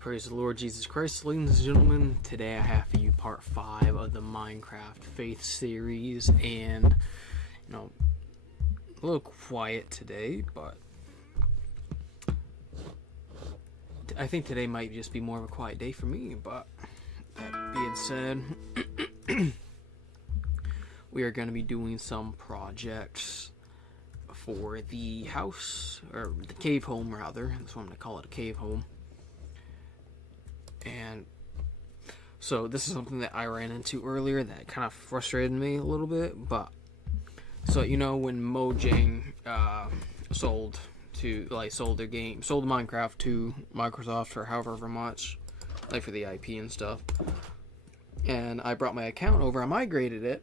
Praise the Lord Jesus Christ, ladies and gentlemen. Today I have for you part 5 of the Minecraft Faith series, and a little quiet today, but I think today might just be more of a quiet day for me. But that being said, we are going to be doing some projects for the house, or the cave home rather. That's what I'm going to call it, a cave home. And so this is something that I ran into earlier that kind of frustrated me a little bit. But so when Mojang sold their game, sold Minecraft to Microsoft for however much, like for the IP and stuff, and I brought my account over, I migrated it,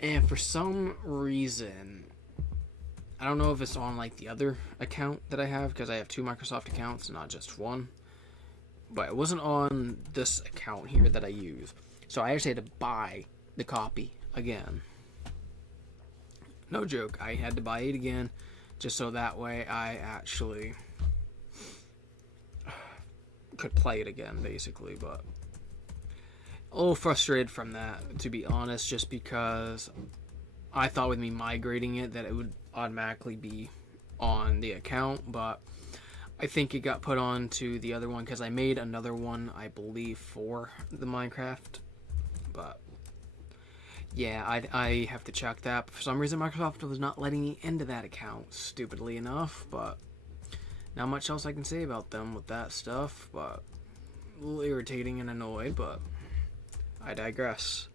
and for some reason, I don't know if it's on like the other account that I have, because I have 2 Microsoft accounts, not just one. But it wasn't on this account here that I use. So I actually had to buy the copy again. No joke, I had to buy it again just so that way I actually could play it again, basically. But a little frustrated from that, to be honest, just because I thought with me migrating it that it would automatically be on the account, but I think it got put on to the other one because I made another one, I believe, for the Minecraft. But yeah, I have to check that. But for some reason, Microsoft was not letting me into that account, stupidly enough. But not much else I can say about them with that stuff. But a little irritating and annoyed. But I digress.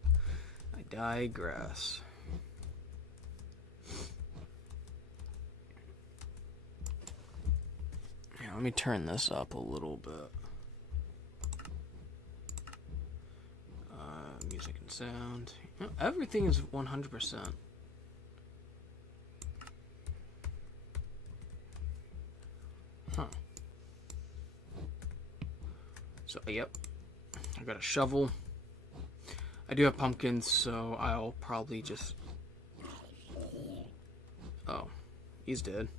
Let me turn this up a little bit. Music and sound. Everything is 100%. Huh. So, yep. I got a shovel. I do have pumpkins, so I'll probably just... Oh. He's dead.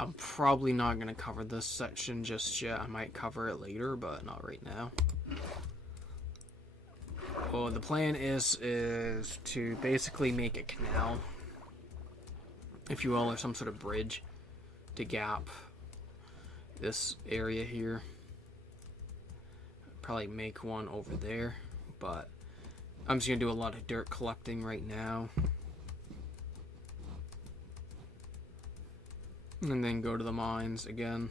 I'm probably not going to cover this section just yet. I might cover it later, but not right now. Well, the plan is to basically make a canal, if you will, or some sort of bridge to gap this area here. Probably make one over there, but I'm just going to do a lot of dirt collecting right now. And then go to the mines again,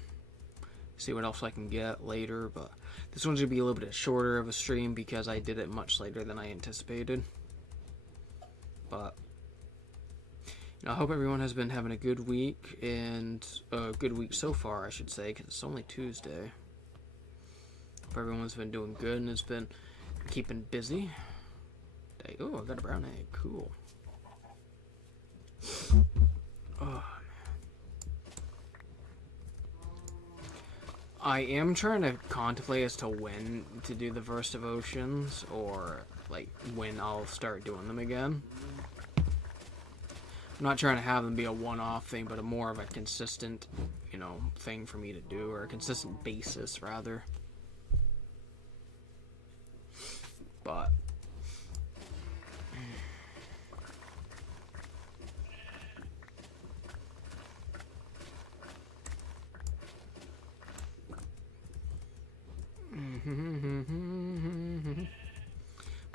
see what else I can get later. But this one's gonna be a little bit shorter of a stream because I did it much later than I anticipated. But I hope everyone has been having a good week, and a good week so far, I should say, because it's only Tuesday. Hope everyone's been doing good and has been keeping busy. Oh, I got a brown egg. Cool. Oh. I am trying to contemplate as to when to do the verse devotions, or like when I'll start doing them again. I'm not trying to have them be a one-off thing, but a more of a consistent, thing for me to do, or a consistent basis rather. But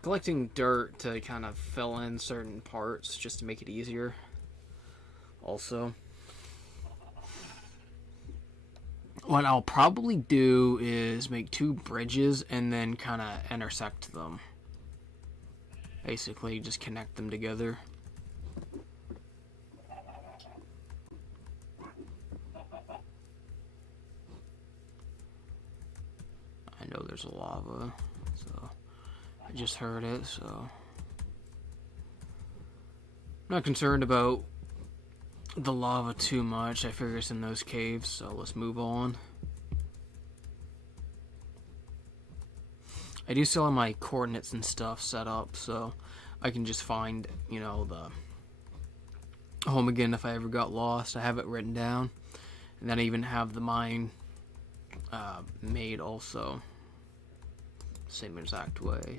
collecting dirt to kind of fill in certain parts just to make it easier. Also, what I'll probably do is make 2 bridges and then kind of intersect them. Basically, just connect them together. I know there's lava, so I just heard it, so I'm not concerned about the lava too much. I figure it's in those caves, so let's move on. I do still have my coordinates and stuff set up, so I can just find, you know, the home again if I ever got lost. I have it written down, and then I even have the mine made also, same exact way.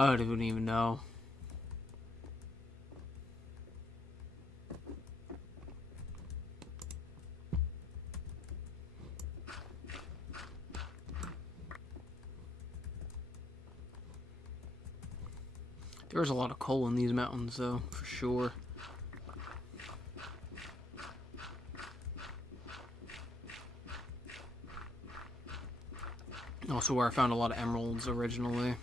I don't even know. There's a lot of coal in these mountains, though, for sure. Also where I found a lot of emeralds originally.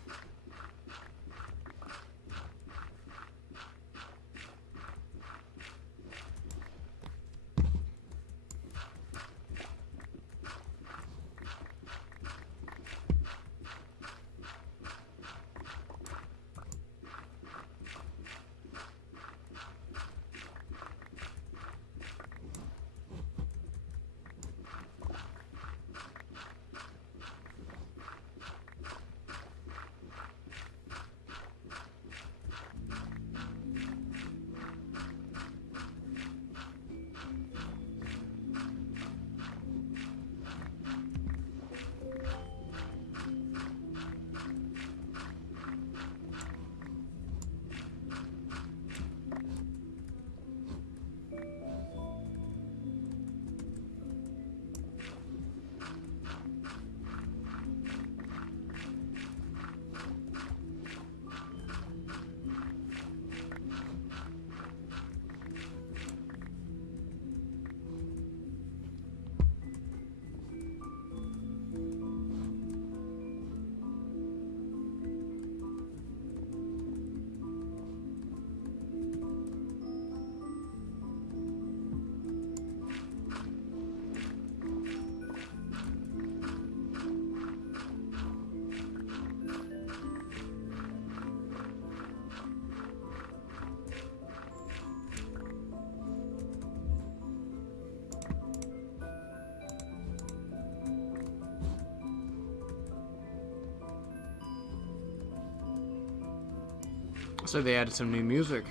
So they added some new music.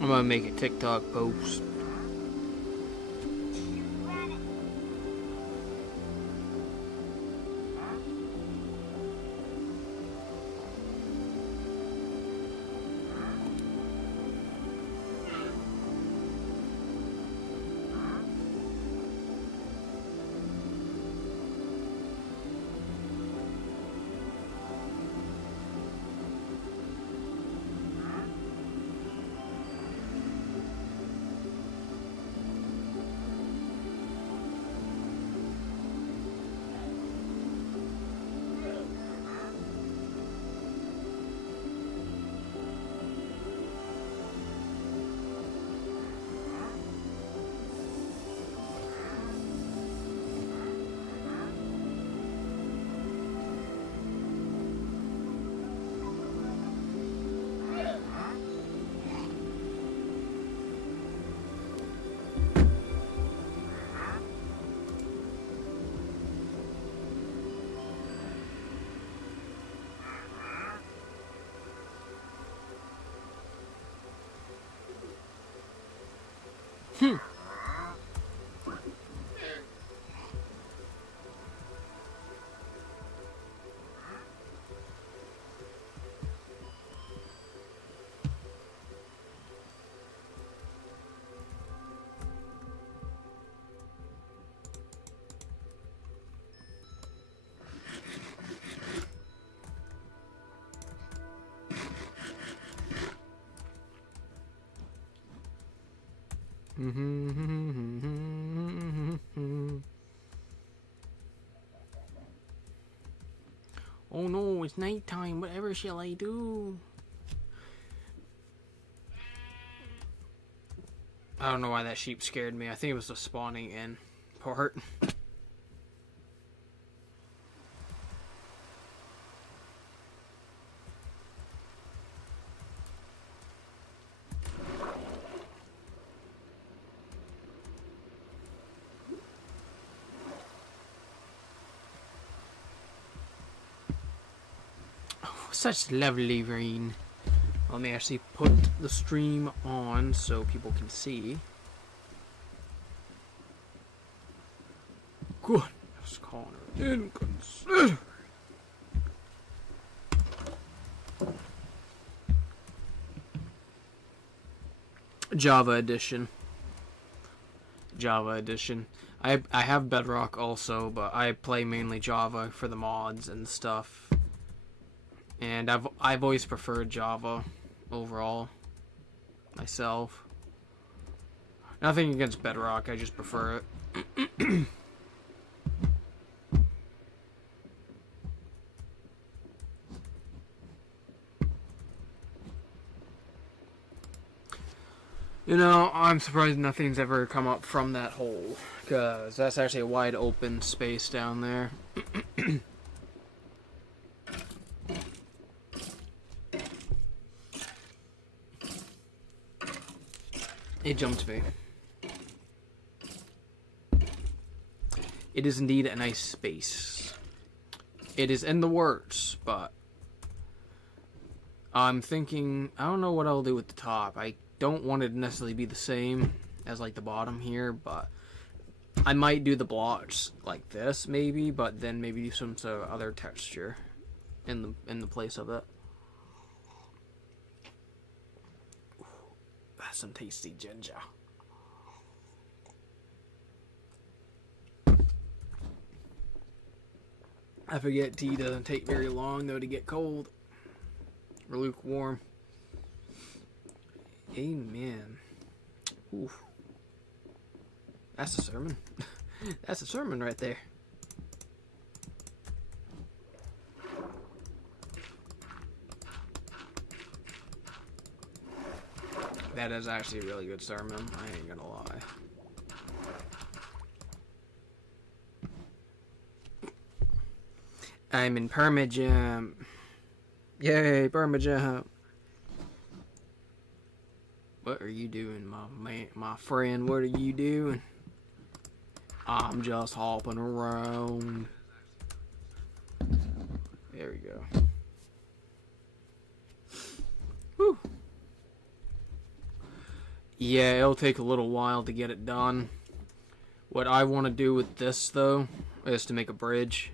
I'm gonna make a TikTok post. Oh no, it's nighttime. Whatever shall I do? I don't know why that sheep scared me. I think it was the spawning in part. Such lovely rain. Let me actually put the stream on so people can see. Goodness, Connor, inconsiderate. Java edition. Java edition. I have Bedrock also, but I play mainly Java for the mods and stuff. And I've always preferred Java overall myself. Nothing against Bedrock, I just prefer it. You know, I'm surprised nothing's ever come up from that hole, because that's actually a wide open space down there. It jumped me. It is indeed a nice space. It is in the works, but I'm thinking, I don't know what I'll do with the top. I don't want it to necessarily be the same as like the bottom here, but I might do the blocks like this maybe, but then maybe do some sort of other texture in the place of it. That's some tasty ginger. I forget tea doesn't take very long though to get cold or lukewarm. Amen. Oof. That's a sermon. That's a sermon right there. That is actually a really good sermon, I ain't gonna lie. I'm in permajump. Yay, permajump. What are you doing, my friend? What are you doing? I'm just hopping around. There we go. Whew. Yeah, it'll take a little while to get it done. What I want to do with this, though, is to make a bridge.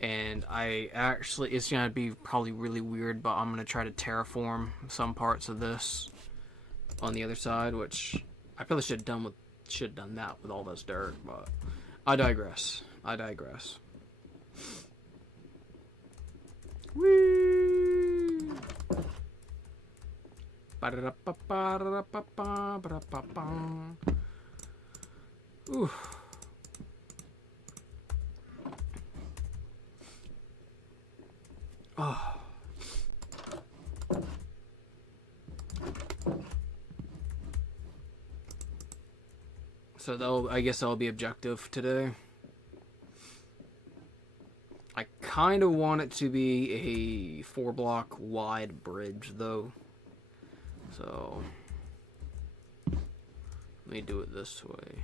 And I actually, it's going to be probably really weird, but I'm going to try to terraform some parts of this on the other side, which I probably should have done that with all this dirt, but I digress. I digress. Whee! Ooh. Oh. So I guess that'll be objective today. I kind of want it to be a 4-block wide bridge, though. So let me do it this way.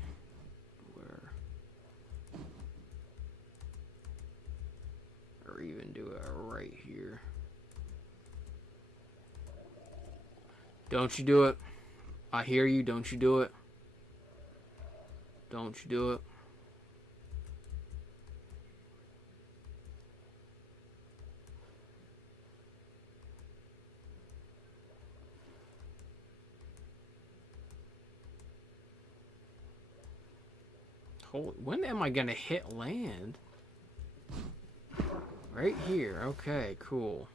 Or even do it right here. Don't you do it. I hear you. Don't you do it. Don't you do it. Holy, when am I gonna hit land? Right here. Okay, cool.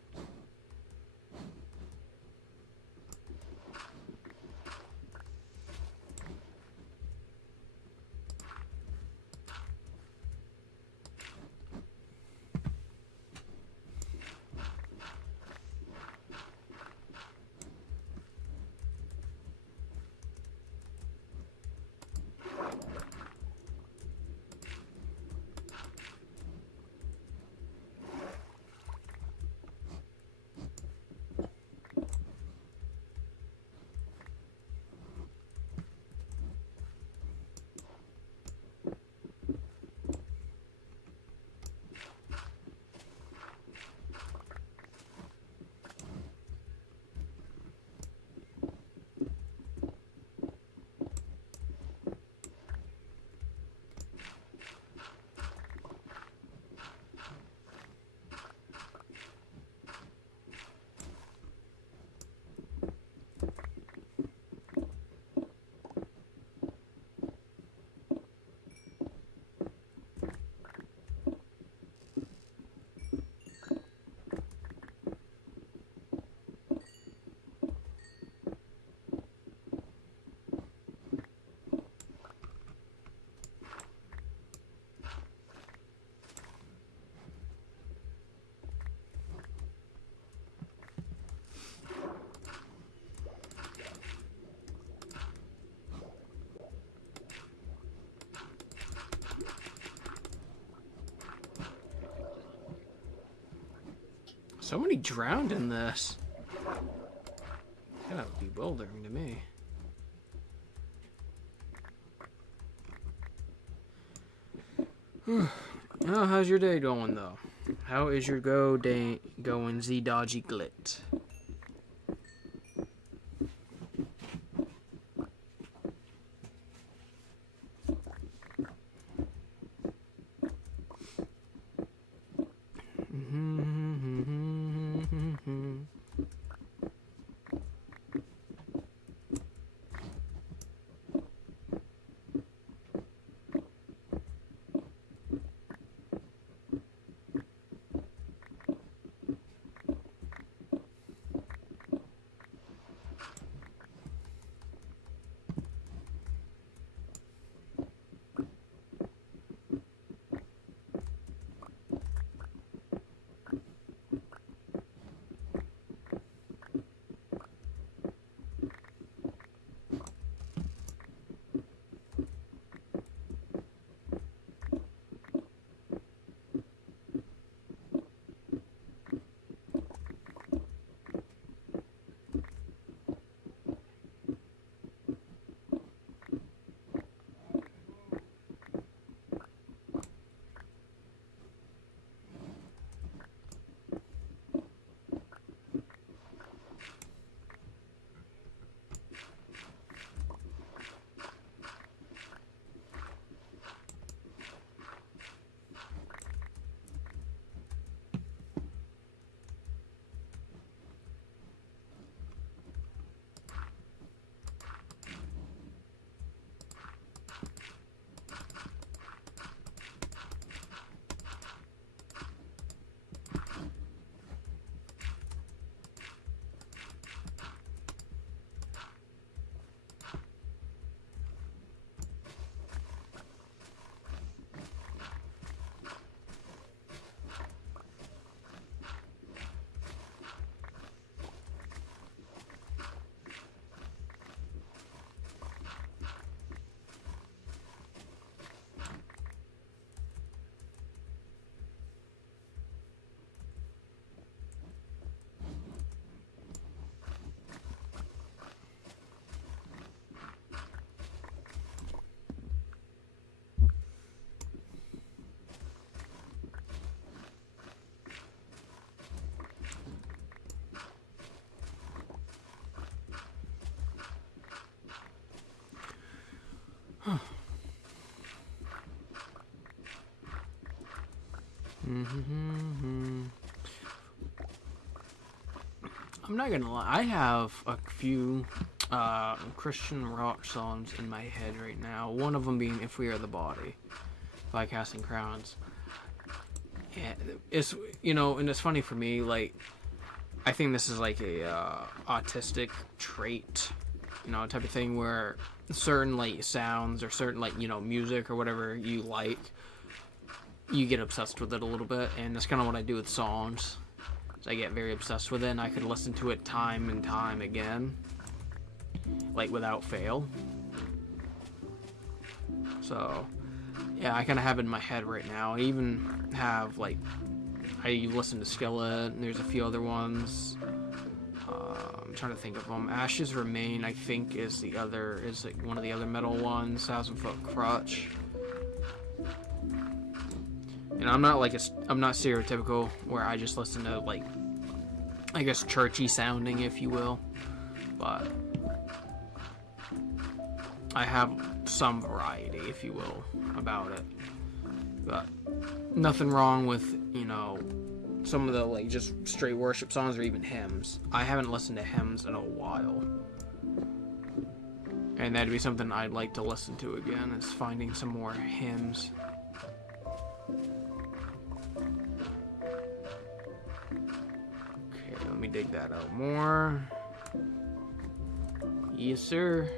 Somebody drowned in this. Kind of bewildering to me. Oh, how's your day going, though? How is your going, Z Dodgy Glit? Mm-hmm. I'm not gonna lie, I have a few Christian rock songs in my head right now. One of them being "If We Are the Body" by Casting Crowns. Yeah, it's, you know, and it's funny for me. Like, I think this is like a autistic trait, you know, type of thing where certain like sounds or certain like, you know, music or whatever you like, you get obsessed with it a little bit, and that's kind of what I do with songs. So I get very obsessed with it, and I could listen to it time and time again, like without fail. So yeah, I kind of have it in my head right now. I even have like, I listen to Skillet, and there's a few other ones. I'm trying to think of them. Ashes Remain, I think, is like one of the other metal ones. 1,000 Foot Crutch. And I'm not stereotypical where I just listen to, like, I guess churchy sounding, if you will, but I have some variety, if you will, about it. But nothing wrong with, you know, some of the like just straight worship songs or even hymns. I haven't listened to hymns in a while, and that'd be something I'd like to listen to again, is finding some more hymns. Okay, let me dig that out more. Yes, sir.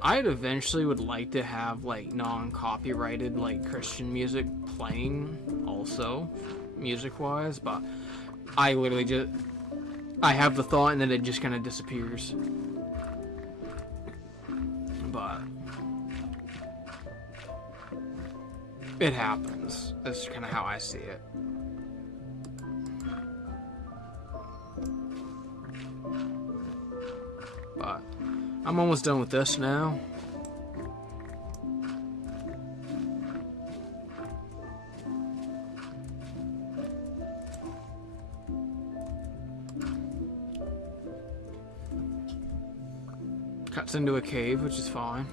I'd eventually would like to have like non-copyrighted like Christian music playing also, music-wise, but I literally just, I have the thought and then it just kind of disappears. But it happens. That's kind of how I see it. But I'm almost done with this now. Cuts into a cave, which is fine.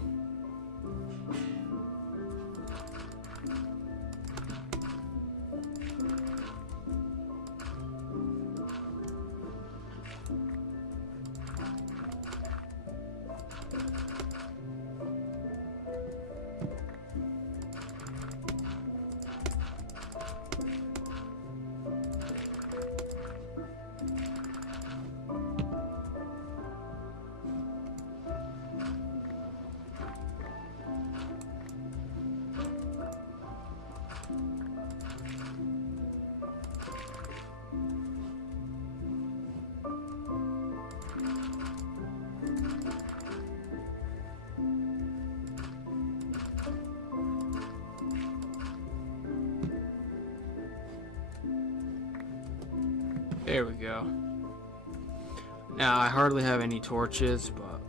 There we go. Now, I hardly have any torches, but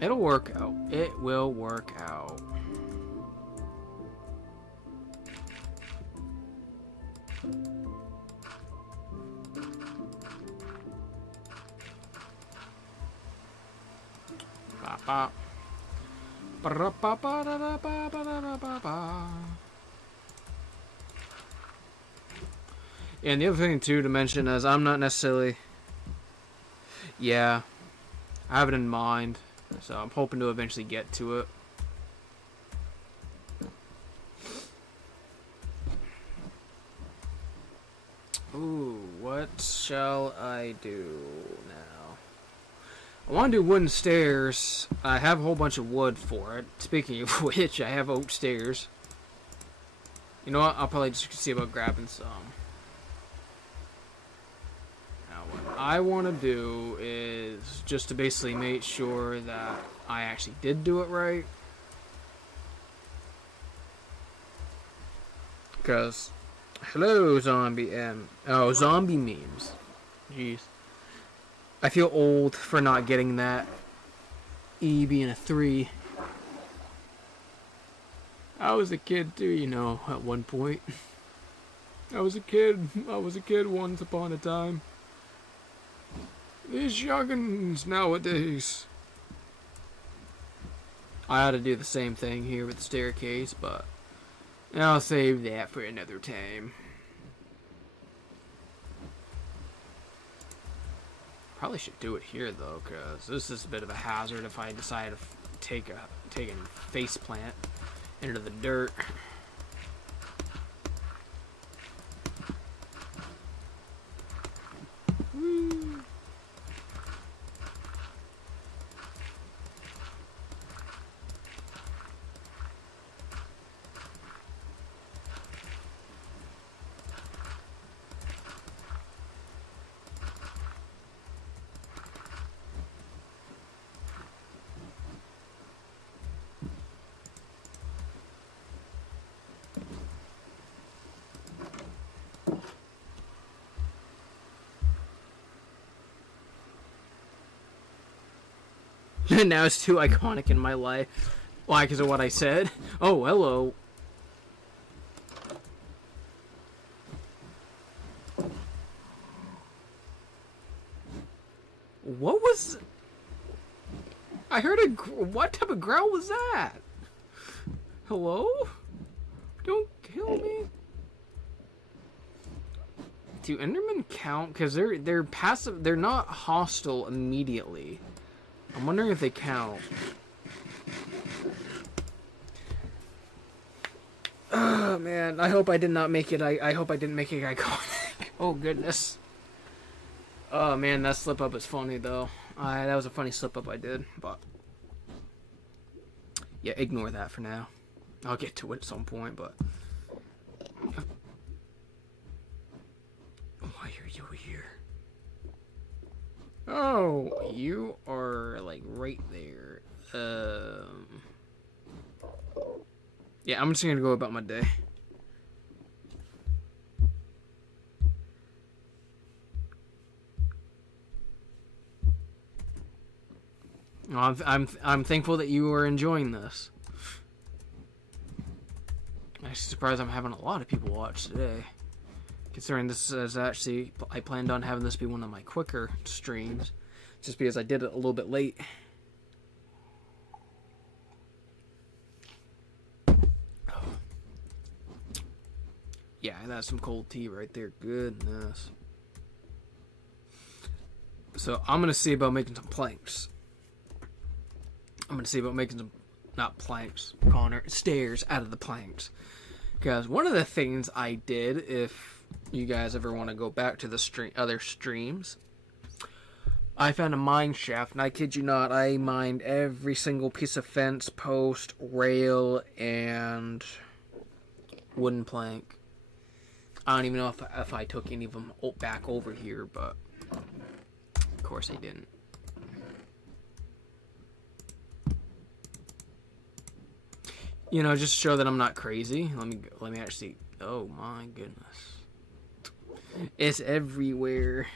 it'll work out. It will work out. Ba ba. And the other thing too to mention is I'm not necessarily, yeah, I have it in mind, so I'm hoping to eventually get to it. Ooh, what shall I do now? I want to do wooden stairs. I have a whole bunch of wood for it. Speaking of which, I have oak stairs. You know what? I'll probably just see about grabbing some. What I want to do is just to basically make sure that I actually did do it right. Because, hello, zombie zombie memes. Jeez. I feel old for not getting that. E being a 3. I was a kid too, you know, at one point. I was a kid. I was a kid once upon a time. These youngins nowadays. I ought to do the same thing here with the staircase, but I'll save that for another time. Probably should do it here though, because this is a bit of a hazard if I decide to take a face plant into the dirt. Woo. Now it's too iconic in my life. Why? Because of what I said? Oh, hello. What was... I heard a... What type of growl was that? Hello? Don't kill me. Do Endermen count? Because they're passive... They're not hostile immediately. I'm wondering if they count. Oh, man. I hope I did not make it... I hope I didn't make it iconic. Oh, goodness. Oh, man. That slip-up is funny, though. That was a funny slip-up I did, but... Yeah, ignore that for now. I'll get to it at some point, but... Why are you here? Oh, you are, like, right there. Yeah, I'm just gonna go about my day. I'm thankful that you are enjoying this. I'm surprised I'm having a lot of people watch today. Considering this is actually, I planned on having this be one of my quicker streams, just because I did it a little bit late. Yeah, that's some cold tea right there. Goodness. So I'm gonna see about making some planks. I'm gonna see about making some, not planks, Connor, stairs out of the planks. Because one of the things I did, if you guys ever want to go back to the other streams, I found a mine shaft, and I kid you not, I mined every single piece of fence, post, rail, and wooden plank. I don't even know if I took any of them back over here, but of course I didn't. You know, just to show that I'm not crazy. Let me actually. Oh my goodness, it's everywhere.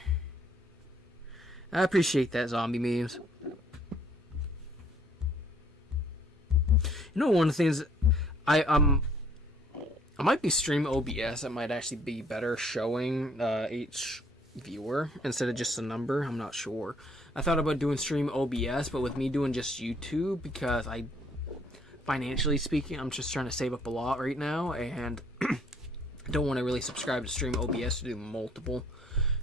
I appreciate that, zombie memes. You know, one of the things I might be stream OBS. That might actually be better showing each viewer instead of just a number. I'm not sure. I thought about doing stream OBS, but with me doing just YouTube, because financially speaking, I'm just trying to save up a lot right now, and I don't want to really subscribe to stream OBS to do multiple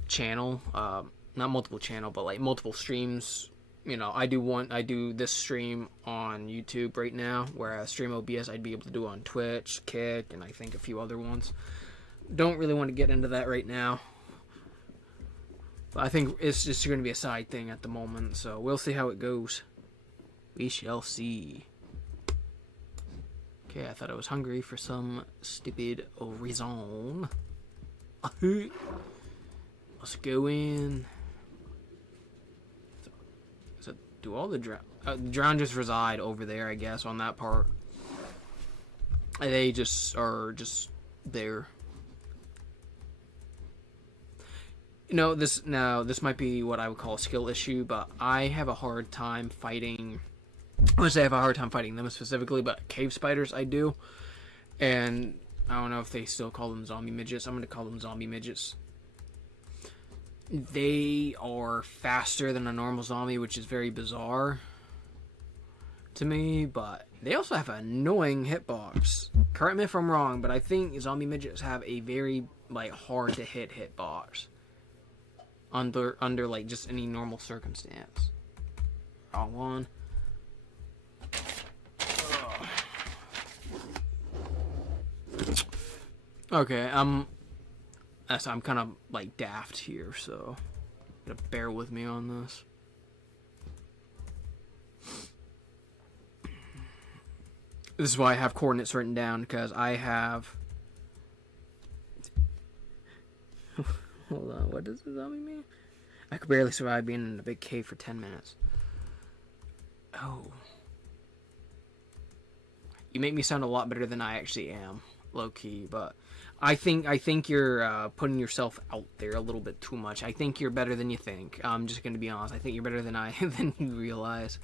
channel, not multiple channel, but like multiple streams. You know, I do this stream on YouTube right now, whereas stream OBS I'd be able to do on Twitch, Kick, and I think a few other ones. Don't really want to get into that right now. But I think it's just going to be a side thing at the moment, so we'll see how it goes. We shall see. Okay, I thought I was hungry for some stupid reason. Let's go in. So do all the drown just reside over there, I guess, on that part. They just are just there. You know, this might be what I would call a skill issue, but I have a hard time fighting. I would say I have a hard time fighting them specifically, but cave spiders I do. And I don't know if they still call them zombie midgets. I'm going to call them zombie midgets. They are faster than a normal zombie, which is very bizarre to me, but they also have an annoying hitbox. Correct me if I'm wrong, but I think zombie midgets have a very like hard to hit hitbox under like just any normal circumstance. Wrong one. Okay, I'm kind of like daft here, so you gotta bear with me on this. This is why I have coordinates written down, because I have... Hold on, what does the zombie mean? I could barely survive being in a big cave for 10 minutes. Oh. You make me sound a lot better than I actually am, low-key, but... I think you're putting yourself out there a little bit too much. I think you're better than you think. I'm just gonna be honest. I think you're better than than you realize.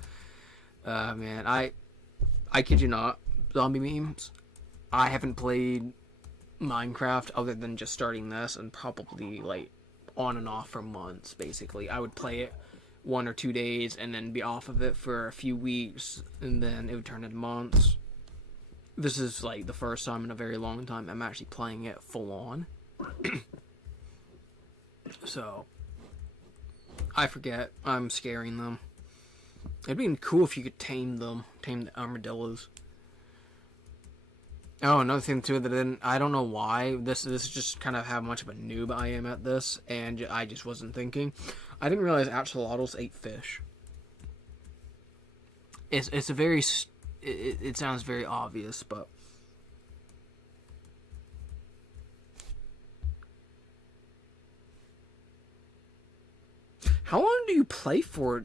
Man, I kid you not. Zombie memes. I haven't played Minecraft other than just starting this and probably like on and off for months. Basically, I would play it 1 or 2 days and then be off of it for a few weeks, and then it would turn into months. This is like the first time in a very long time I'm actually playing it full on. So, I forget. I'm scaring them. It'd be cool if you could tame them. Tame the armadillos. Oh, another thing too that I don't know why. This is just kind of how much of a noob I am at this, and I just wasn't thinking. I didn't realize axolotls ate fish. It's a very... It sounds very obvious, but... How long do you play for,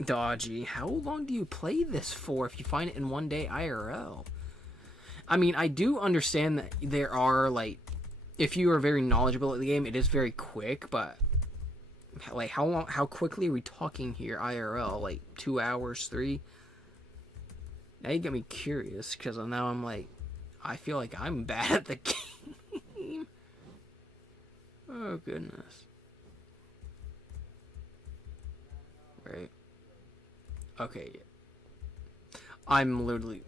Dodgy? How long do you play this for if you find it in 1 day IRL? I mean, I do understand that there are, like... If you are very knowledgeable at the game, it is very quick, but... Like, how quickly are we talking here IRL? Like, 2 hours, 3? Now you get me curious, because now I'm like, I feel like I'm bad at the game. Oh, goodness. Right. Okay. I'm literally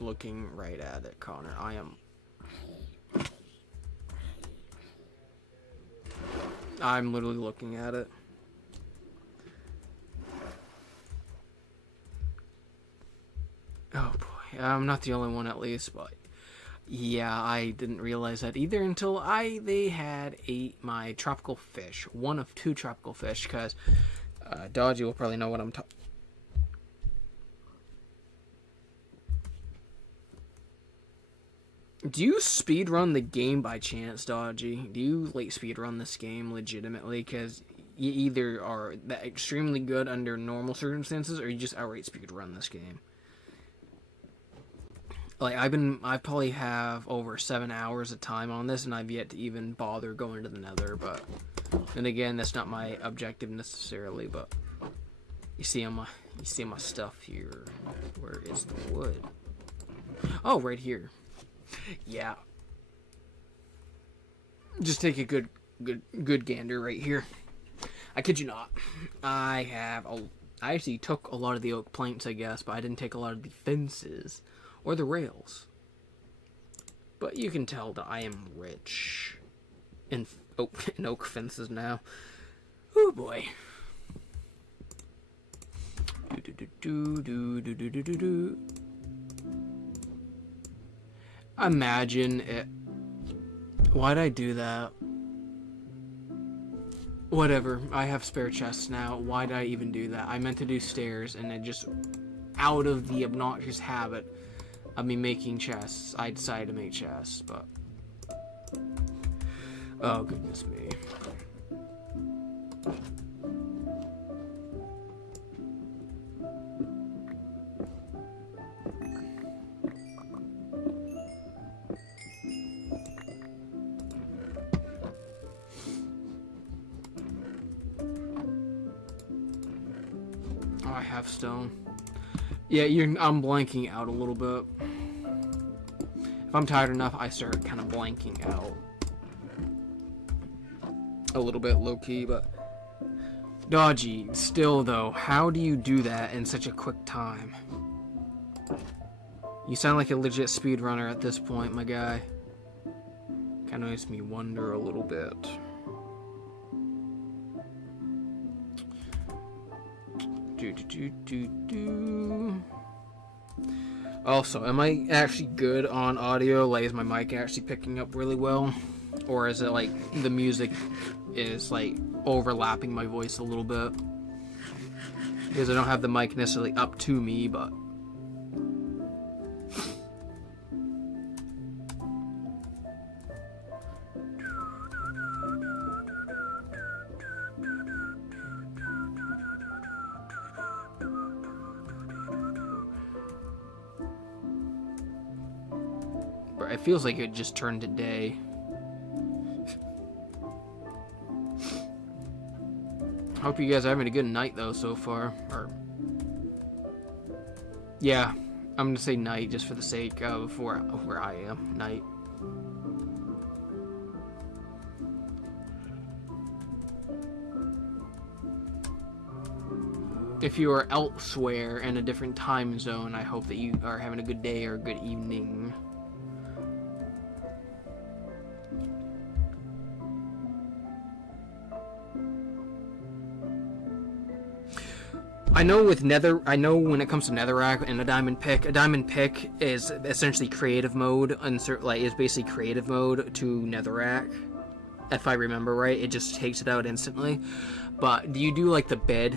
looking right at it, Connor. I am... I'm literally looking at it. Oh boy, I'm not the only one at least, but yeah, I didn't realize that either until they had ate my tropical fish, one of 2 tropical fish, because Dodgy will probably know what I'm talking. Do you speedrun the game by chance, Dodgy? Do you like speedrun this game legitimately? Because you either are that extremely good under normal circumstances, or you just outright speedrun this game. Like, I probably have over 7 hours of time on this, and I've yet to even bother going to the nether, but then again, that's not my objective necessarily, but you see my stuff here. Where is the wood? Oh, right here. Yeah. Just take a good gander right here. I kid you not. I actually took a lot of the oak planks, I guess, but I didn't take a lot of the fences. Or the rails. But you can tell that I am rich in oak fences now. Oh boy. Imagine it. Why'd I do that? Whatever. I have spare chests now. Why did I even do that? I meant to do stairs, and it just, out of the obnoxious habit of me making chests, I decided to make chests, but... Oh, goodness me. Oh, I have stone. Yeah, I'm blanking out a little bit. If I'm tired enough, I start kind of blanking out a little bit, low-key, but Dodgy, still though, how do you do that in such a quick time? You sound like a legit speedrunner at this point, my guy. Kind of makes me wonder a little bit. Also, am I actually good on audio? Like, is my mic actually picking up really well? Or is it like the music is like overlapping my voice a little bit? Because I don't have the mic necessarily up to me, but... It feels like it just turned to day. Hope you guys are having a good night though so far. Or yeah, I'm gonna say night just for the sake of where I am. Night. If you are elsewhere in a different time zone, I hope that you are having a good day or a good evening. I know when it comes to Netherrack and a diamond pick is essentially creative mode, is basically creative mode to Netherrack. If I remember right, it just takes it out instantly. But do you do like the bed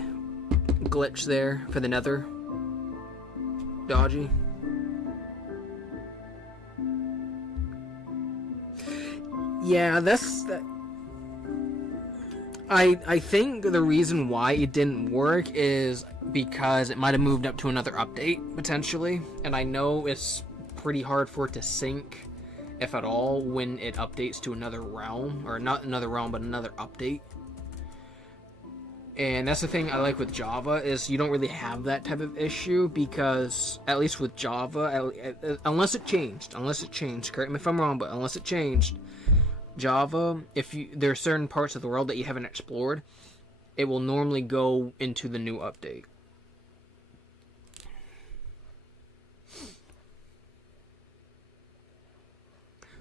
glitch there for the Nether? Dodgy? Yeah, I think the reason why it didn't work is because it might have moved up to another update, potentially. And I know it's pretty hard for it to sync, if at all, when it updates to another realm. Or not another realm, but another update. And that's the thing I like with Java, is you don't really have that type of issue, because, at least with Java, unless it changed, correct me if I'm wrong, but unless it changed, Java, there are certain parts of the world that you haven't explored, it will normally go into the new update.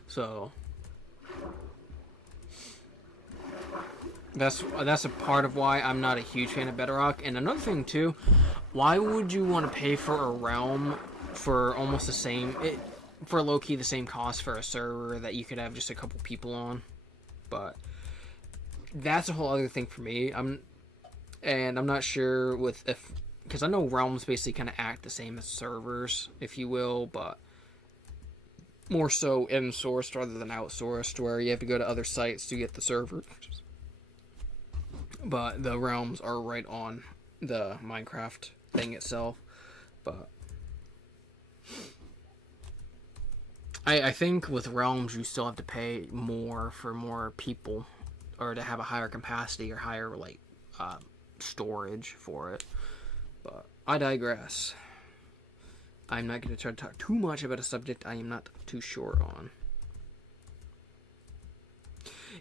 So that's a part of why I'm not a huge fan of Bedrock. And another thing too, why would you want to pay for a realm for almost the same... for low-key the same cost for a server that you could have just a couple people on? But that's a whole other thing for me. I'm not sure because I know realms basically kind of act the same as servers, if you will, but more so in-sourced rather than outsourced, where you have to go to other sites to get the servers. But the realms are right on the Minecraft thing itself. But I think with realms you still have to pay more for more people, or to have a higher capacity or higher storage for it. But I digress. I'm not going to try to talk too much about a subject I am not too sure on.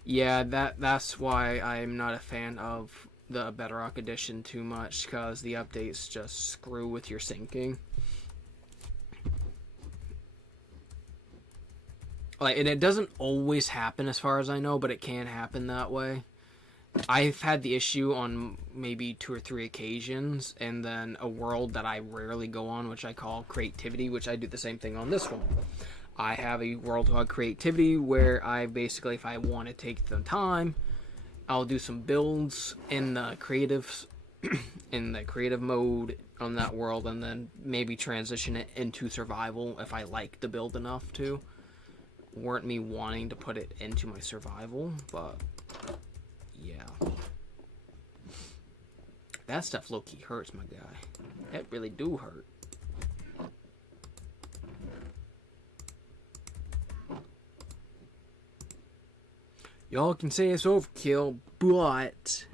Yeah, that's why I'm not a fan of the Bedrock Edition too much, because the updates just screw with your syncing. And it doesn't always happen as far as I know, but it can happen that way. I've had the issue on maybe 2 or 3 occasions, and then a world that I rarely go on, which I call Creativity, which I do the same thing on this one. I have a world called Creativity where I basically, if I want to take the time, I'll do some builds in the creative mode on that world, and then maybe transition it into survival if I like the build enough to. Weren't me wanting to put it into my survival, but yeah. That stuff low-key hurts, my guy. That really do hurt. Y'all can say it's overkill, but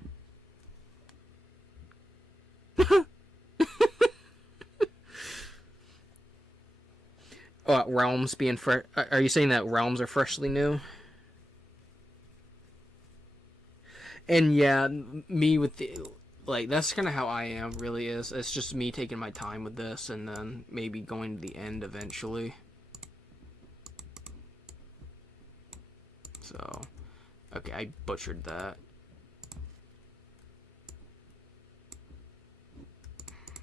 Realms being fresh. Are you saying that realms are freshly new? And yeah, me with the like that's kind of how I am. Really is. It's just me taking my time with this, and then maybe going to the end eventually. So, okay, I butchered that.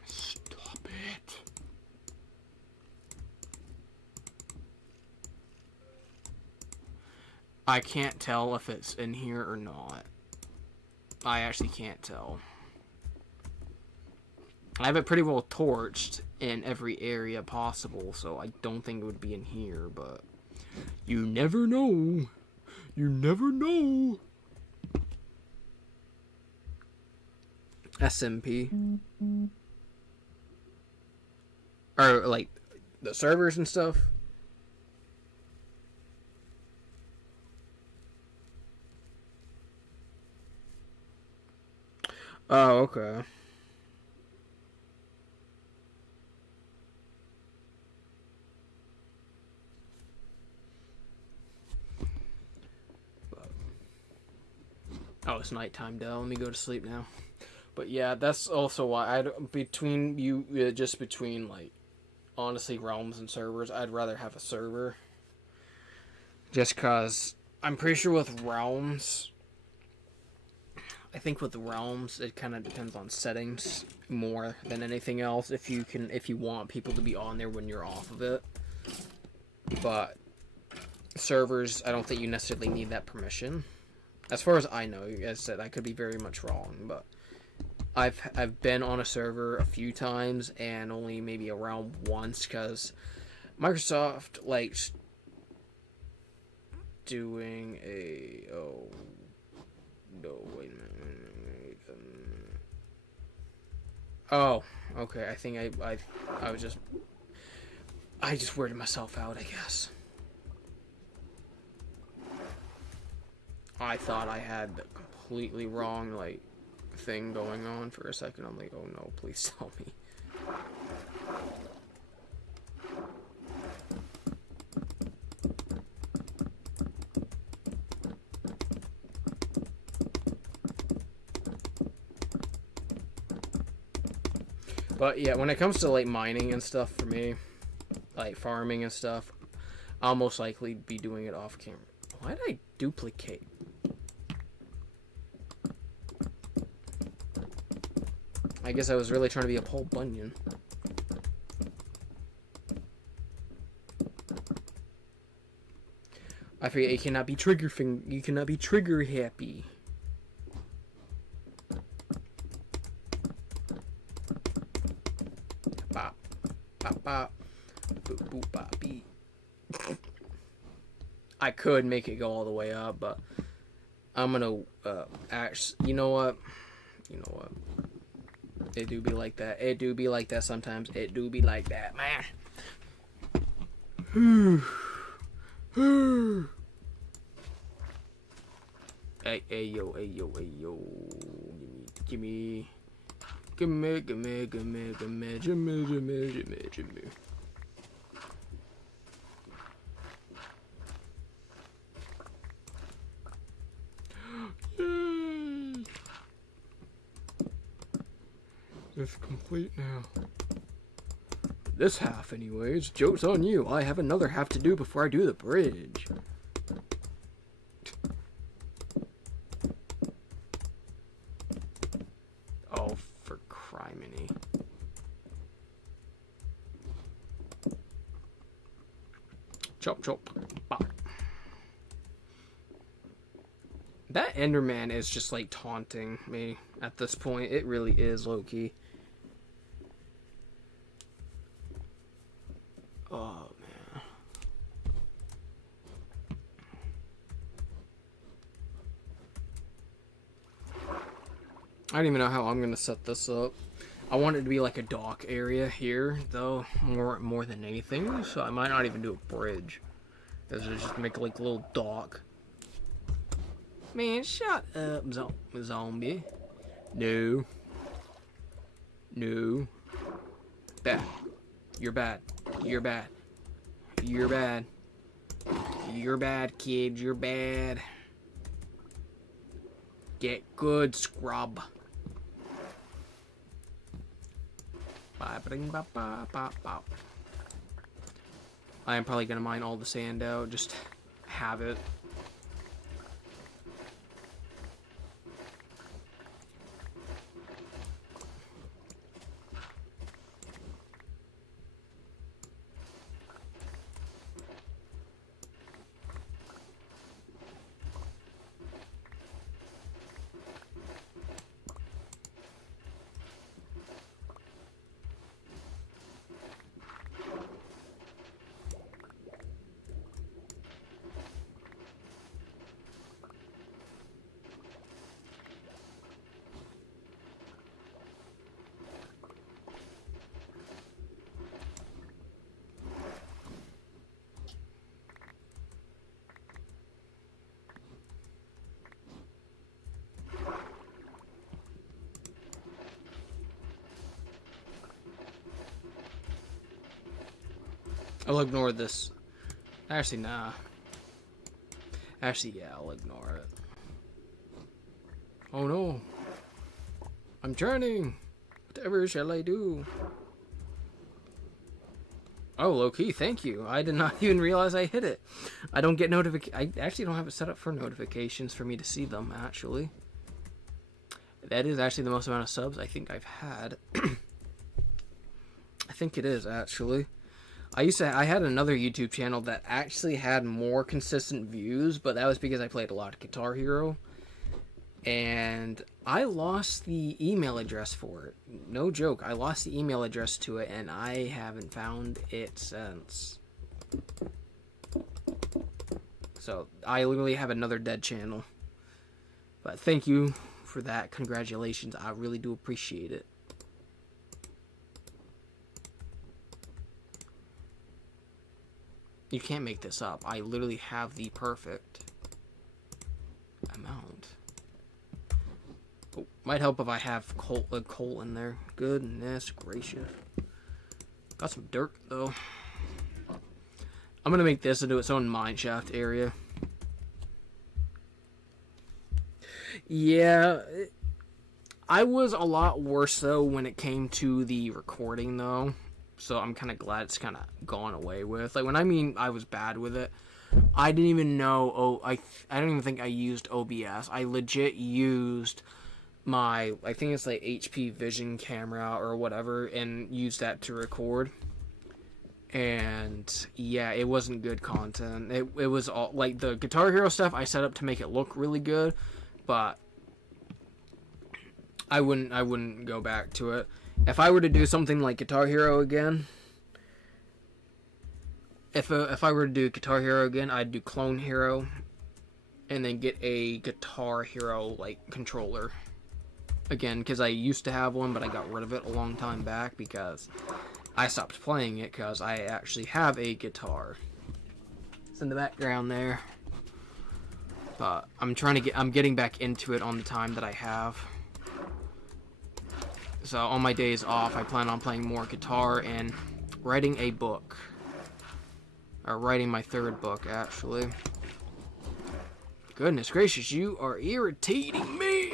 Stop it. I can't tell if it's in here or not. I actually can't tell. I have it pretty well torched in every area possible, so I don't think it would be in here, but you never know. You never know. SMP. Or, like, the servers and stuff. Oh, okay. Oh, it's nighttime, Dell. Let me go to sleep now. But yeah, that's also why between you, just between like, honestly, realms and servers, I'd rather have a server. Just cause I'm pretty sure with realms, I think with realms it kind of depends on settings more than anything else. If you want people to be on there when you're off of it, but servers, I don't think you necessarily need that permission. As far as I know, as I said, I could be very much wrong, but I've been on a server a few times and only maybe around once because Microsoft likes doing a no wait a minute. Oh, okay. I think I was just weirded myself out, I guess. I thought I had the completely wrong like thing going on for a second. I'm like, oh no, please tell me. But yeah, when it comes to like mining and stuff for me, like farming and stuff, I'll most likely be doing it off camera. Why did I duplicate? I guess I was really trying to be a Paul Bunyan. I forget you cannot be you cannot be trigger happy. Bop, bop, bop, boop, boop, bop, beep. I could make it go all the way up, but I'm gonna you know what? You know what? It do be like that. It do be like that sometimes. It do be like that, man. Hey yo, hey yo, hey yo. Gimme. Yay! It's complete now. This half, anyways. Joke's on you. I have another half to do before I do the bridge. Oh, for criminy. Chop, chop. Bop. That Enderman is just like taunting me at this point. It really is, low-key. Oh, man. I don't even know how I'm gonna set this up. I want it to be like a dock area here, though, more than anything. So I might not even do a bridge. Just make like a little dock. Man, shut up, zombie. No. No. Bad. You're bad. You're bad. You're bad. You're bad, kid. You're bad. Get good, scrub. I am probably gonna mine all the sand out. Just have it. I'll ignore this. Actually, nah. Actually, yeah, I'll ignore it. Oh no. I'm turning. Whatever shall I do? Oh, low-key, thank you. I did not even realize I hit it. I don't get I actually don't have it set up for notifications for me to see them, actually. That is actually the most amount of subs I think I've had. I think it is, actually. I had another YouTube channel that actually had more consistent views, but that was because I played a lot of Guitar Hero. And I lost the email address for it. No joke, I lost the email address to it, and I haven't found it since. So, I literally have another dead channel. But thank you for that. Congratulations, I really do appreciate it. You can't make this up. I literally have the perfect amount. Oh, might help if I have coal in there. Goodness gracious. Got some dirt, though. I'm going to make this into its own mineshaft area. Yeah. I was a lot worse, though, when it came to the recording, though. So I'm kind of glad it's kind of gone away with. Like, when I mean I was bad with it, I didn't even know, I don't even think I used OBS. I legit used my, I think it's like HP Vision camera or whatever, and used that to record. And yeah, it wasn't good content. It was all, like, the Guitar Hero stuff I set up to make it look really good, but I wouldn't go back to it. If I were to do something like Guitar Hero again, if I were to do Guitar Hero again, I'd do Clone Hero, and then get a Guitar Hero like controller again, because I used to have one, but I got rid of it a long time back because I stopped playing it because I actually have a guitar. It's in the background there, but I'm getting back into it on the time that I have. So on my days off, I plan on playing more guitar and writing a book. Or writing my third book, actually. Goodness gracious, you are irritating me!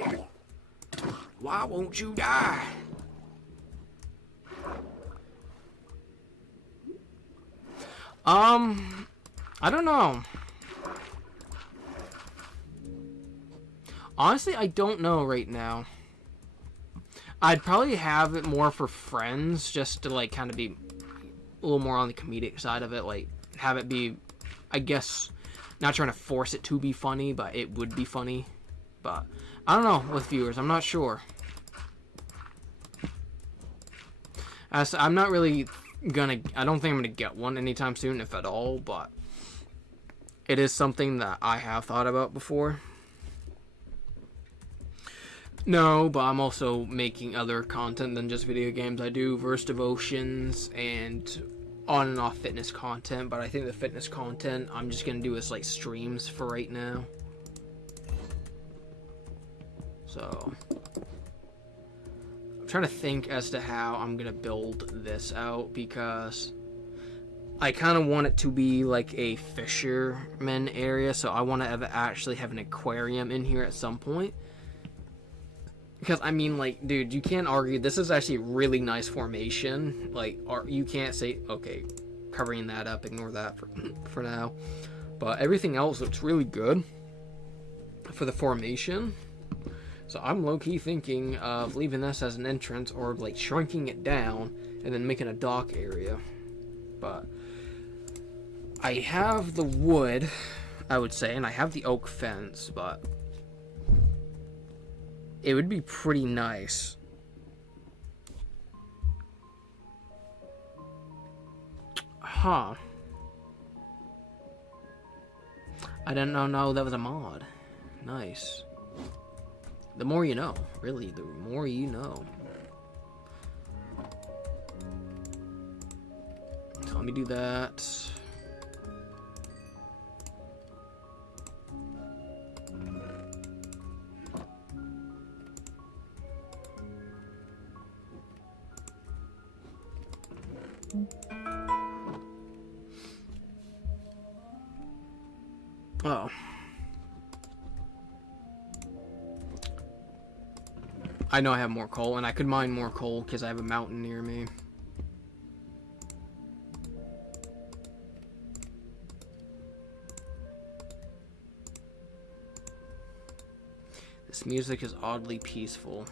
Why won't you die? I don't know. Honestly, I don't know right now. I'd probably have it more for friends, just to, like, kind of be a little more on the comedic side of it. Like, have it be, I guess, not trying to force it to be funny, but it would be funny. But, I don't know, with viewers, I'm not sure. I'm not really gonna, I don't think I'm gonna get one anytime soon, if at all, but it is something that I have thought about before. No, but I'm also making other content than just video games. I do verse devotions and on and off fitness content, but I think the fitness content I'm just gonna do is like streams for right now. So I'm trying to think as to how I'm gonna build this out, because I kind of want it to be like a fisherman area, so I want to actually have an aquarium in here at some point. Because, I mean, like, dude, you can't argue. This is actually a really nice formation. Like, you can't say, okay, covering that up, ignore that for now. But everything else looks really good for the formation. So I'm low-key thinking of leaving this as an entrance or, like, shrinking it down and then making a dock area. But I have the wood, I would say, and I have the oak fence, but it would be pretty nice. Huh. I didn't know that was a mod. Nice. The more you know. Really, the more you know. So let me do that. Oh. I know I have more coal, and I could mine more coal because I have a mountain near me. This music is oddly peaceful.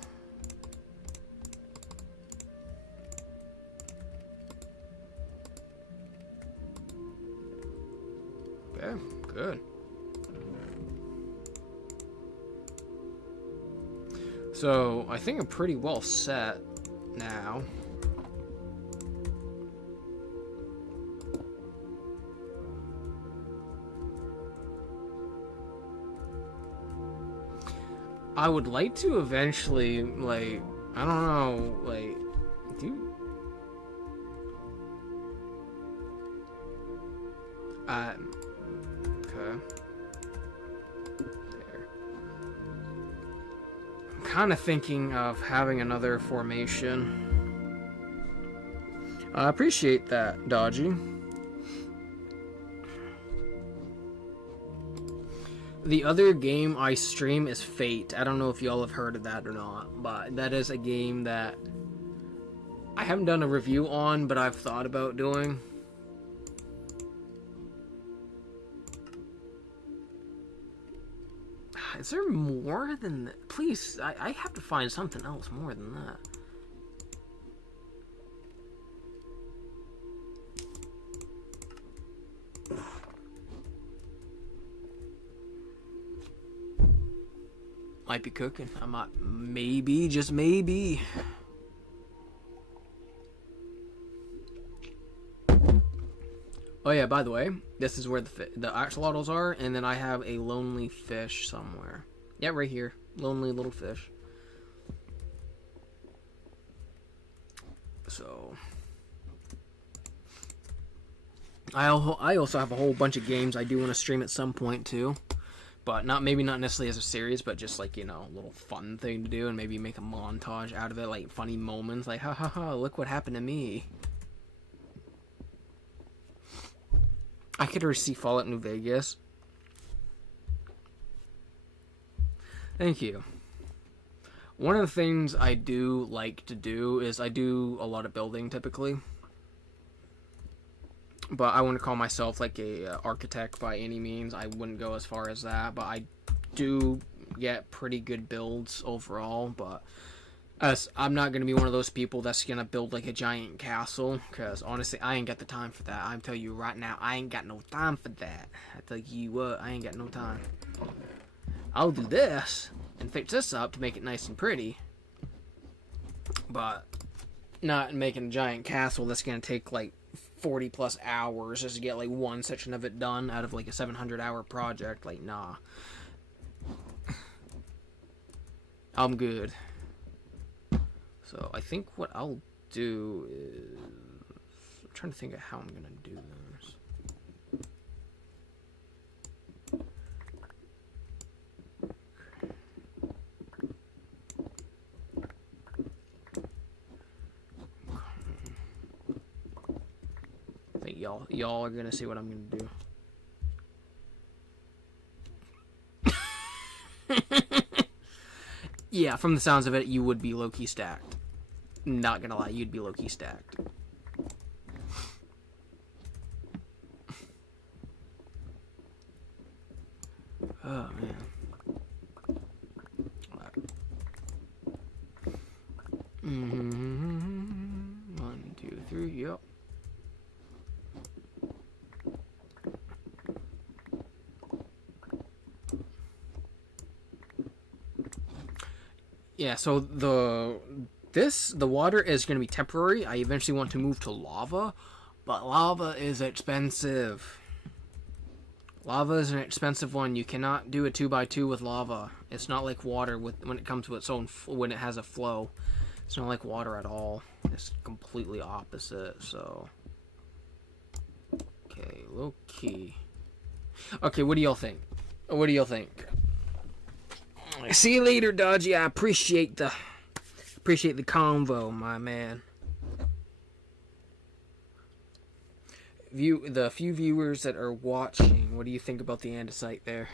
Okay, good. So, I think I'm pretty well set now. I would like to eventually, like, I don't know, like, do... okay. Kind of thinking of having another formation. I appreciate that, Dodgy. The other game I stream is Fate. I don't know if y'all have heard of that or not, but that is a game that I haven't done a review on, but I've thought about doing. Is there more than that? Please, I have to find something else more than that. Might be cooking. I might, maybe, just maybe. Oh yeah, by the way, this is where the axolotls are, and then I have a lonely fish somewhere. Yeah, right here. Lonely little fish. So... I also have a whole bunch of games I do want to stream at some point, too. But maybe not necessarily as a series, but just like, you know, a little fun thing to do, and maybe make a montage out of it, like funny moments, like, ha ha ha, look what happened to me. I could already see Fallout New Vegas. Thank you. One of the things I do like to do is I do a lot of building typically. But I wouldn't call myself like a architect by any means. I wouldn't go as far as that. But I do get pretty good builds overall. But I'm not going to be one of those people that's going to build like a giant castle. Because honestly, I ain't got the time for that. I'm telling you right now, I ain't got no time for that. I tell you what, I ain't got no time. I'll do this and fix this up to make it nice and pretty. But not making a giant castle that's going to take like 40 plus hours just to get like one section of it done out of like a 700-hour project. Like, nah. I'm good. So I think what I'll do is... I'm trying to think of how I'm going to do this. Y'all are gonna see what I'm gonna do. Yeah, from the sounds of it, you would be low-key stacked. Not gonna lie, you'd be low-key stacked. Oh, man. Mm-hmm. 1, 2, 3, yep. Yeah, so the water is going to be temporary. I eventually want to move to lava, but lava is expensive. Lava is an expensive one. You cannot do a 2x2 with lava. It's not like water when it comes to its own when it has a flow. It's not like water at all. It's completely opposite. So, okay, low key. Okay, what do y'all think? What do y'all think? See you later, Dodgy. I appreciate the convo, my man. The few viewers that are watching, what do you think about the andesite there?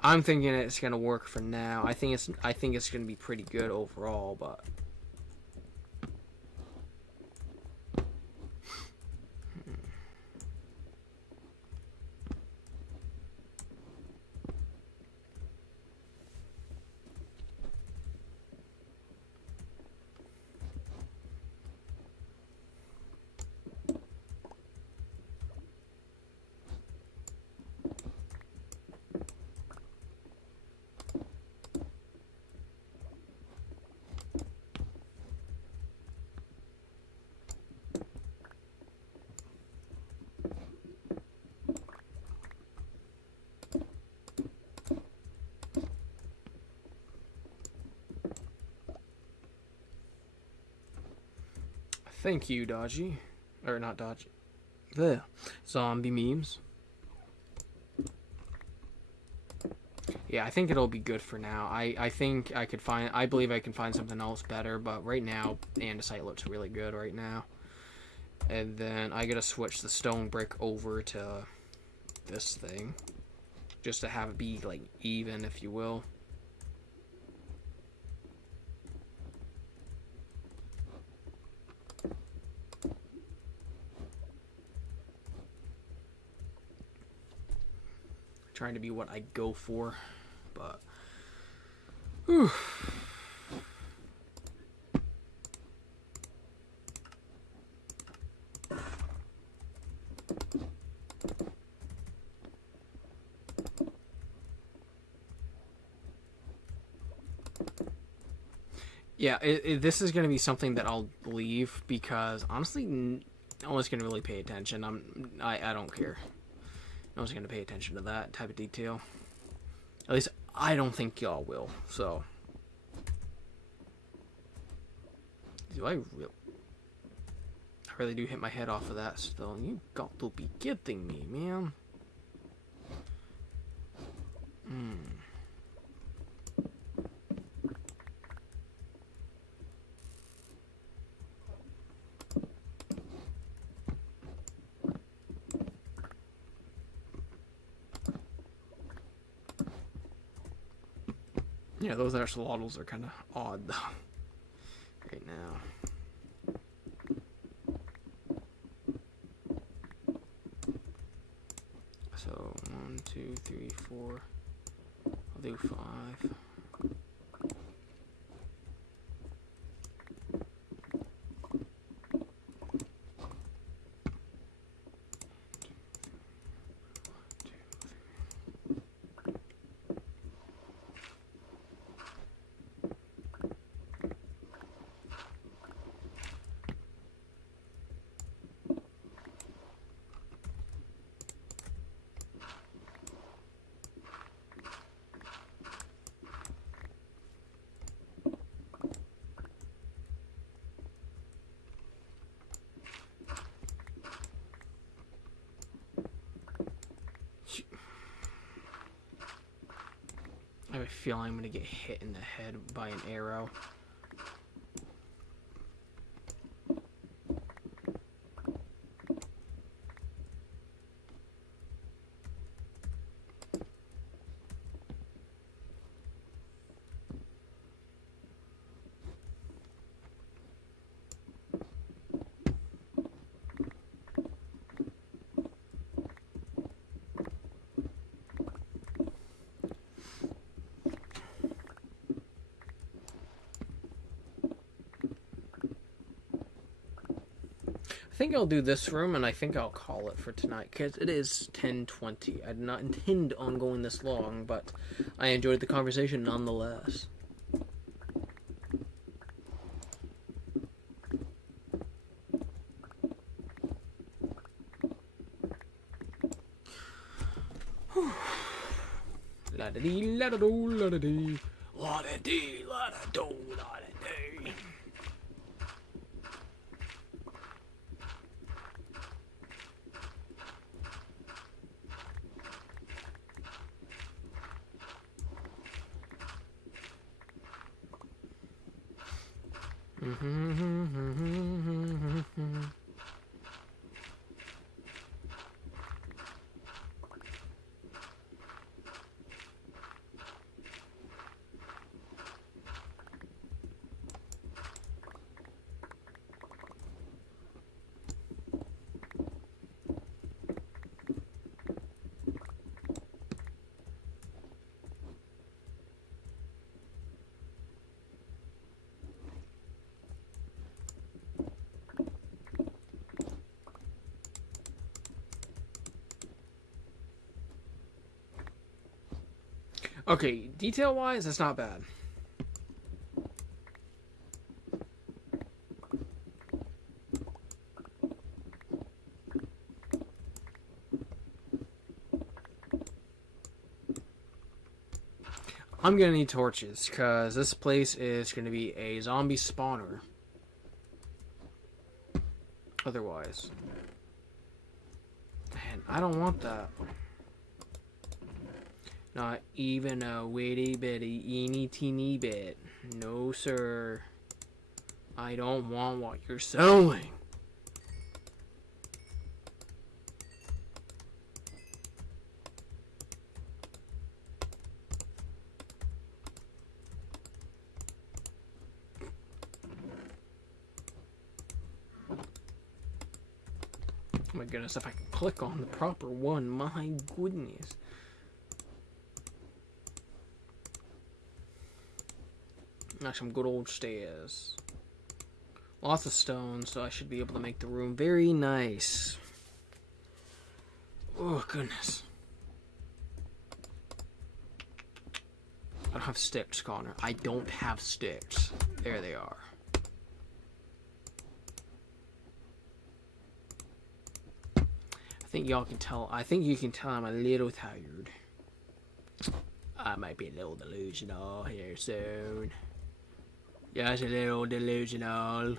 I'm thinking it's gonna work for now. I think it's gonna be pretty good overall, but thank you, Dodgy. Or not Dodgy. The zombie memes. Yeah, I think it'll be good for now. I think I believe I can find something else better, but right now, andesite looks really good right now. And then I gotta switch the stone brick over to this thing. Just to have it be, like, even, if you will. Trying to be what I go for, but whew. Yeah, this is going to be something that I'll leave because honestly, no one's going to really pay attention. I don't care. No one's going to pay attention to that type of detail. At least I don't think y'all will. So, I really do hit my head off of that still. You got to be kidding me, man. Yeah, those axolotls are kind of odd, though, right now. So, 1, 2, 3, 4. I'll do 5. I have a feeling I'm gonna get hit in the head by an arrow. think I'll do this room, and I think I'll call it for tonight, because it is 10:20. I did not intend on going this long, but I enjoyed the conversation nonetheless. La-da-dee, la-da-do, la-da-dee. La-da-dee, la-da-do, la-da-dee. Okay, detail-wise, that's not bad. I'm gonna need torches, because this place is gonna be a zombie spawner. Otherwise. Man, I don't want that. Not even a witty bitty eeny teeny bit. No, sir. I don't want what you're selling. Oh my goodness, if I can click on the proper one, my goodness. Now some good old stairs. Lots of stone, so I should be able to make the room very nice. Oh, goodness. I don't have sticks, Connor. I don't have sticks. There they are. I think y'all can tell. I think you can tell I'm a little tired. I might be a little delusional here soon. Just a little delusional.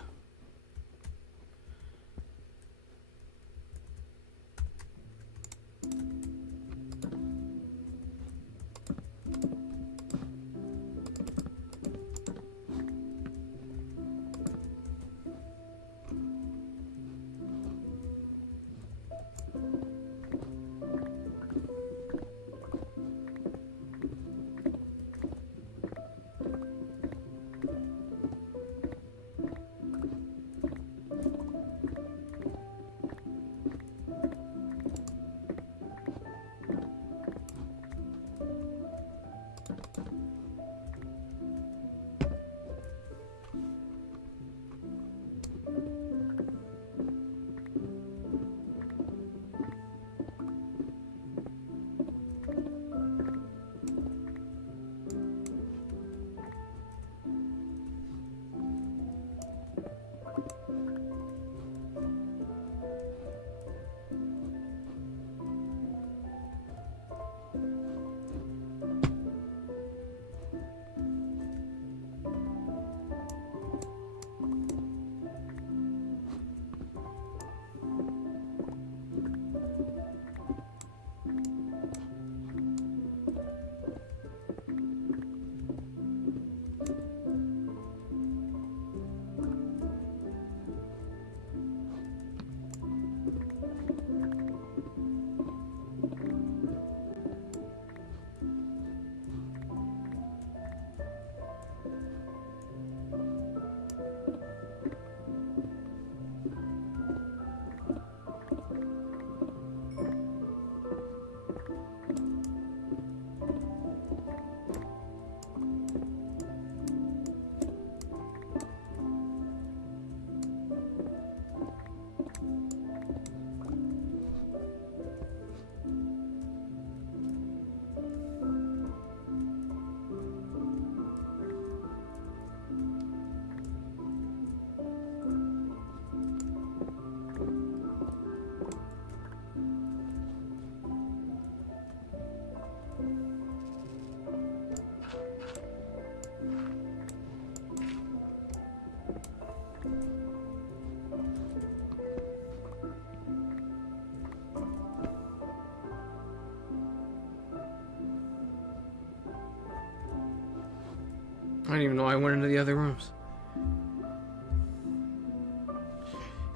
I didn't even know I went into the other rooms.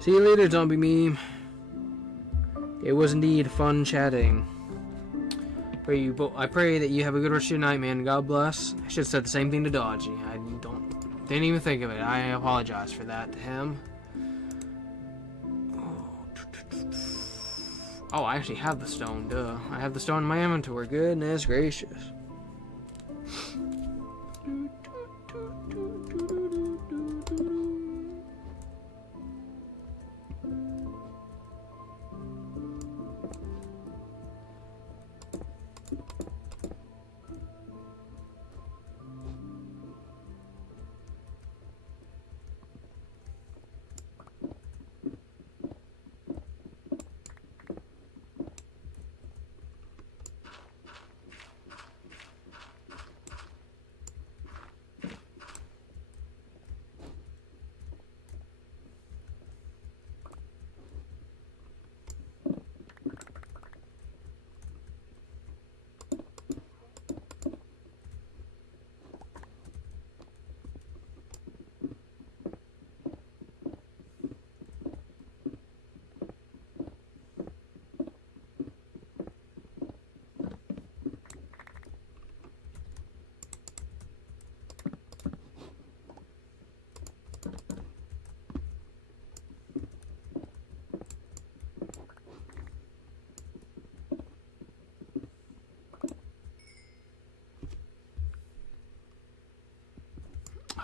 See you later, zombie meme. It was indeed fun chatting. I pray that you have a good rest of your night, man. God bless. I should have said the same thing to Dodgy. Didn't even think of it. I apologize for that to him. Oh, I actually have the stone, duh. I have the stone in my inventory. Goodness gracious.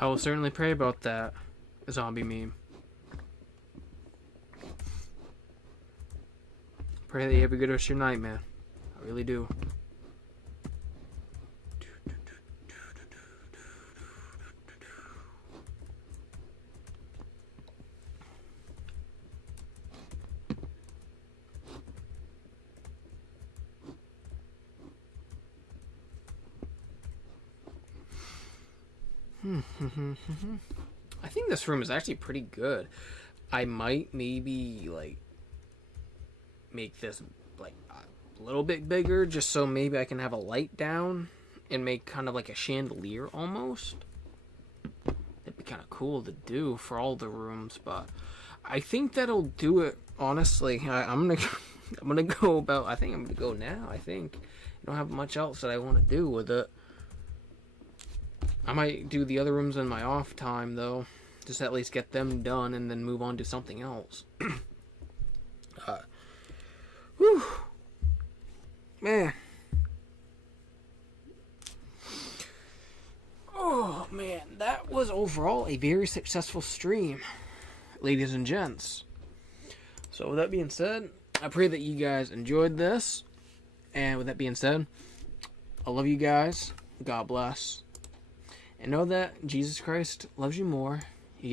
I will certainly pray about that, zombie meme. Pray that you have a good rest of your night, man. I really do. I think this room is actually pretty good. I might maybe like make this like a little bit bigger just so maybe I can have a light down and make kind of like a chandelier almost. That'd be kind of cool to do for all the rooms, but I think that'll do it. Honestly, I'm gonna go about. I think I'm gonna go now. I think I don't have much else that I want to do with it. I might do the other rooms in my off time, though. Just at least get them done and then move on to something else. Whew. Man. Oh, man. That was overall a very successful stream, ladies and gents. So, with that being said, I pray that you guys enjoyed this. And with that being said, I love you guys. God bless. And know that Jesus Christ loves you more